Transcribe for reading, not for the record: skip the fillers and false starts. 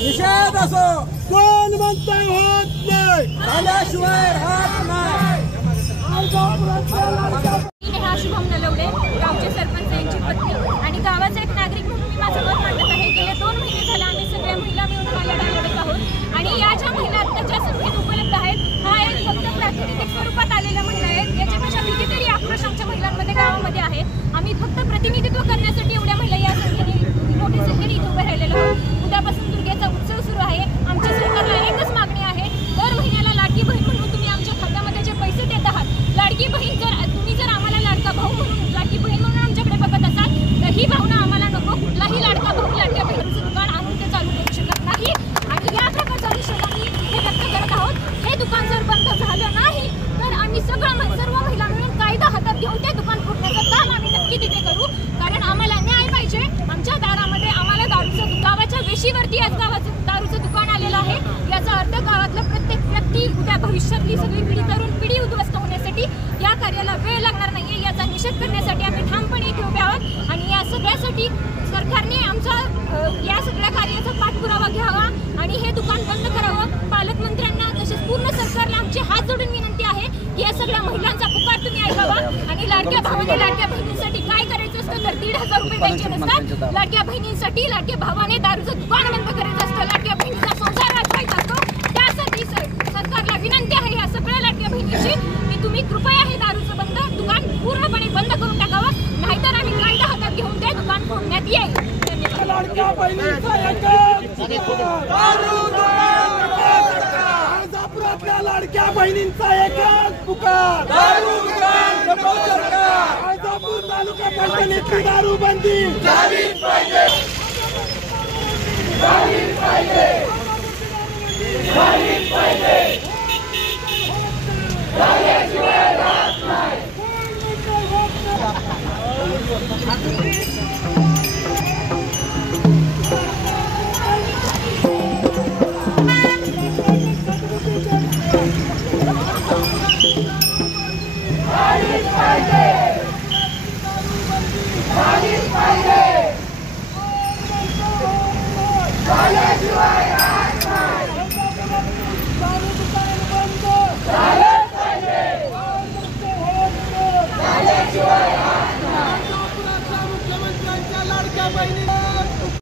निषेध असो कोण म्हणताय होत नाही झाल्याशिवाय राहत नाही। शुभम नलवडे गावचे सरपंच यांची पत्नी आणि गावाचा एक नागरिक म्हणून मी माझं मत मांडत आहे। गेले 2 महिने झाले आम्ही सगळ्या महिला मिळून हा लढा लढत आहोत आणि या ज्या महिला आता ज्या संख्येत उपलब्ध आहेत हा एक फक्त प्रातिनिधिक स्वरूपात आलेल्या महिला आहेत। याच्यापेक्षा कितीतरी आक्रोश आमच्या महिलांमध्ये गावामध्ये आहे। आम्ही फक्त प्रतिनिधित्व करण्यासाठी एवढ्या महिला या संख्येने मोठ्या संख्येने इथे उभे राहिलेलो आहोत। उद्यापासून दुर्गेचा उत्सव सुरू आहे। आमची सरकारला एकच मागणी आहे, दर महिन्याला लाडकी बहीण म्हणून तुम्ही आमच्या खात्यामध्ये जे पैसे देत आहात, लाडकी बहीण तुम्ही जर आम्हाला लाडका भाऊ म्हणून लाडकी बहीण म्हणून आमच्याकडे बघत असाल तर ही भावना आम्हाला नको। कुठलाही लाडका भाऊ लाडक्या बहिणीचं दुकान आणून ते चालू करू शकत नाही आणि या प्रकारचा निषेध आम्ही हे व्यक्त करत आहोत। हे दुकान जर बंद झालं नाही तर आम्ही सर्व महिला मिळून कायदा हातात घेऊन ते दुकान फोडण्याचं काम आम्ही नक्की तिथे करू, कारण आम्हाला न्याय पाहिजे। आमच्या दारामध्ये आम्हाला गावाच्या वेशीवरती आज गावाचं दारूचं दुकान आलेलं आहे। याचा अर्थ गावातला प्रत्येक व्यक्ती उद्या भविष्यातली सगळी पिढी तरुण पिढी उद्ध्वस्त होण्यासाठी या कार्याला वेळ लागणार नाहीये। याचा निषेध करण्यासाठी आम्ही ठामपणे इथे उभे आहोत आणि या सगळ्यासाठी सरकारने आमचा या सगळ्या कार्याचा पाठपुरावा घ्यावा आणि हे दुकान बंद करावं। पालकमंत्र्यांना तसेच पूर्ण सरकारला आमची हात जोडून विनंती आहे की या सगळ्या महिलांचा पुकार तुम्ही ऐकावा आणि लाडक्या भावाने लाडक्या बहिणींसाठी काय करायचं असतं तर 1,500 रुपये द्यायचे नसतात। लाडक्या बहिणींसाठी लाडक्या भावाने दारूचं दुकान बंद करायचं असतं, लाडक्या बहिणीचा संसार वाचवायचा असतो। त्यासाठी सरकारला विनंती आहे या सगळ्या लाडक्या बहिणीची की तुम्ही कृपया हे दारूचं दुकान पूर्णपणे बंद करून टाकावं, नाहीतर आम्ही कायदा हातात घेऊन ते दुकान फोडण्यात येईल। लाडक्या बहिणीचा अर्जापुरातल्या लाडक्या बहिणींचा एकच पुकार, दारू दुकान नको सरकार। अर्जापूर तालुका पंचायतीची दारूबंदी झालीच पाहिजे, झालीच पाहिजे, झालीच पाहिजे, झाल्याशिवाय राहत नाही। झालीच पाहिजे, झालीच पाहिजे, झाल्याशिवाय राहत नाही। झालंच पाहिजे, झाल्याशिवाय राहत नाही। मुख्यमंत्र्यांच्या लाडक्या बहिणी